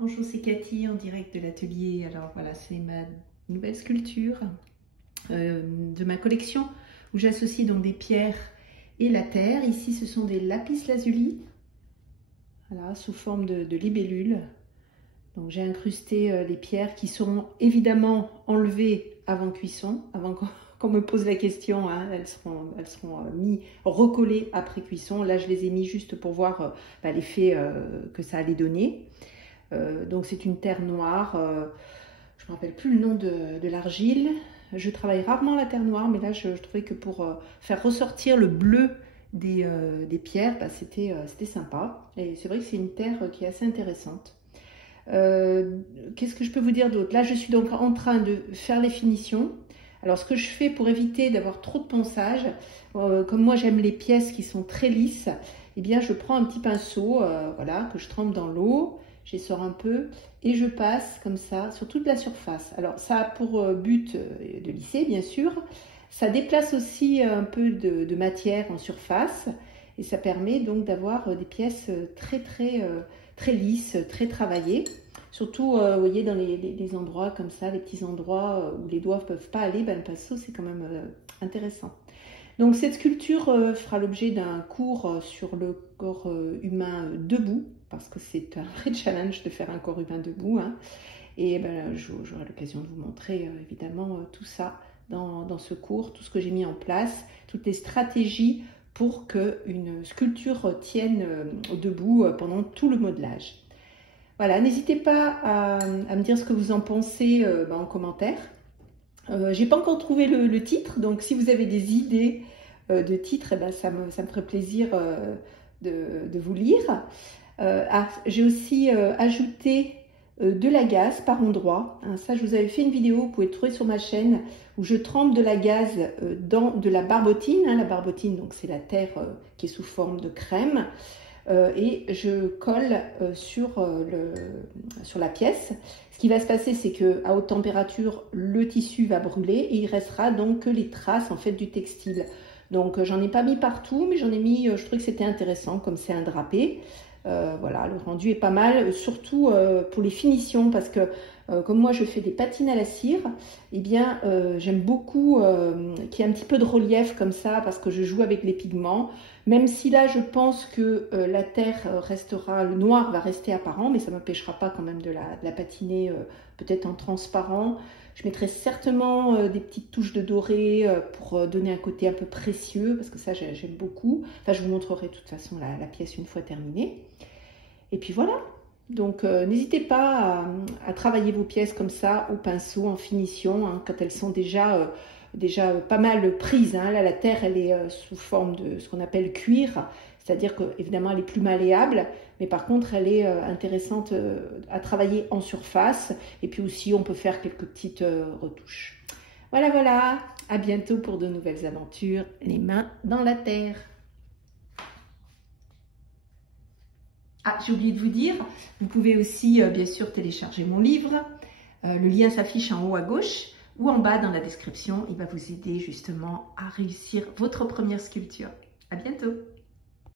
Bonjour, c'est Cathy en direct de l'atelier. Alors voilà, c'est ma nouvelle sculpture de ma collection où j'associe donc des pierres et la terre. Ici, ce sont des lapis lazuli, voilà, sous forme de libellule. Donc j'ai incrusté les pierres qui seront évidemment enlevées avant cuisson, avant qu'on me pose la question, hein. Elles seront recollées après cuisson. Là, je les ai mis juste pour voir l'effet que ça allait donner. Donc c'est une terre noire, je ne me rappelle plus le nom de l'argile. Je travaille rarement la terre noire, mais là je trouvais que pour faire ressortir le bleu des pierres, c'était sympa. Et c'est vrai que c'est une terre qui est assez intéressante. Qu'est-ce que je peux vous dire d'autre? Là je suis donc en train de faire les finitions. Alors ce que je fais pour éviter d'avoir trop de ponçage, comme moi j'aime les pièces qui sont très lisses, eh bien je prends un petit pinceau voilà, que je trempe dans l'eau. J'essore un peu et je passe comme ça sur toute la surface. Alors ça a pour but de lisser bien sûr. Ça déplace aussi un peu de matière en surface et ça permet donc d'avoir des pièces très lisses, très travaillées. Surtout, vous voyez, dans les endroits comme ça, les petits endroits où les doigts ne peuvent pas aller, le pinceau c'est quand même intéressant. Donc cette sculpture fera l'objet d'un cours sur le corps humain debout, parce que c'est un vrai challenge de faire un corps humain debout, hein. Et j'aurai l'occasion de vous montrer évidemment tout ça dans ce cours, tout ce que j'ai mis en place, toutes les stratégies pour qu'une sculpture tienne debout pendant tout le modelage. Voilà, n'hésitez pas à me dire ce que vous en pensez en commentaire. J'ai pas encore trouvé le titre, donc si vous avez des idées de titres, ça me ferait plaisir de vous lire. J'ai aussi ajouté de la gaze par endroits. Hein, ça, je vous avais fait une vidéo, vous pouvez le trouver sur ma chaîne, où je trempe de la gaze dans de la barbotine. Hein, la barbotine, donc c'est la terre qui est sous forme de crème. Et je colle sur la pièce. Ce qui va se passer, c'est qu'à haute température, le tissu va brûler et il restera donc que les traces en fait du textile. Donc j'en ai pas mis partout, mais j'en ai mis, je trouvais que c'était intéressant comme c'est un drapé. Voilà, le rendu est pas mal, surtout pour les finitions, parce que comme moi je fais des patines à la cire, eh bien j'aime beaucoup qu'il y ait un petit peu de relief comme ça, parce que je joue avec les pigments, même si là je pense que la terre restera, le noir va rester apparent, mais ça ne m'empêchera pas quand même de la patiner peut-être en transparent. Je mettrai certainement des petites touches de doré pour donner un côté un peu précieux, parce que ça j'aime beaucoup. Enfin, je vous montrerai de toute façon la pièce une fois terminée. Et puis voilà, donc n'hésitez pas à travailler vos pièces comme ça au pinceau en finition, hein, quand elles sont déjà pas mal prises. Hein. Là, la terre, elle est sous forme de ce qu'on appelle cuir, c'est-à-dire qu'évidemment, elle est plus malléable, mais par contre, elle est intéressante à travailler en surface. Et puis aussi, on peut faire quelques petites retouches. Voilà, voilà, à bientôt pour de nouvelles aventures, les mains dans la terre. Ah, j'ai oublié de vous dire, vous pouvez aussi bien sûr télécharger mon livre. Le lien s'affiche en haut à gauche ou en bas dans la description. Il va vous aider justement à réussir votre première sculpture. À bientôt!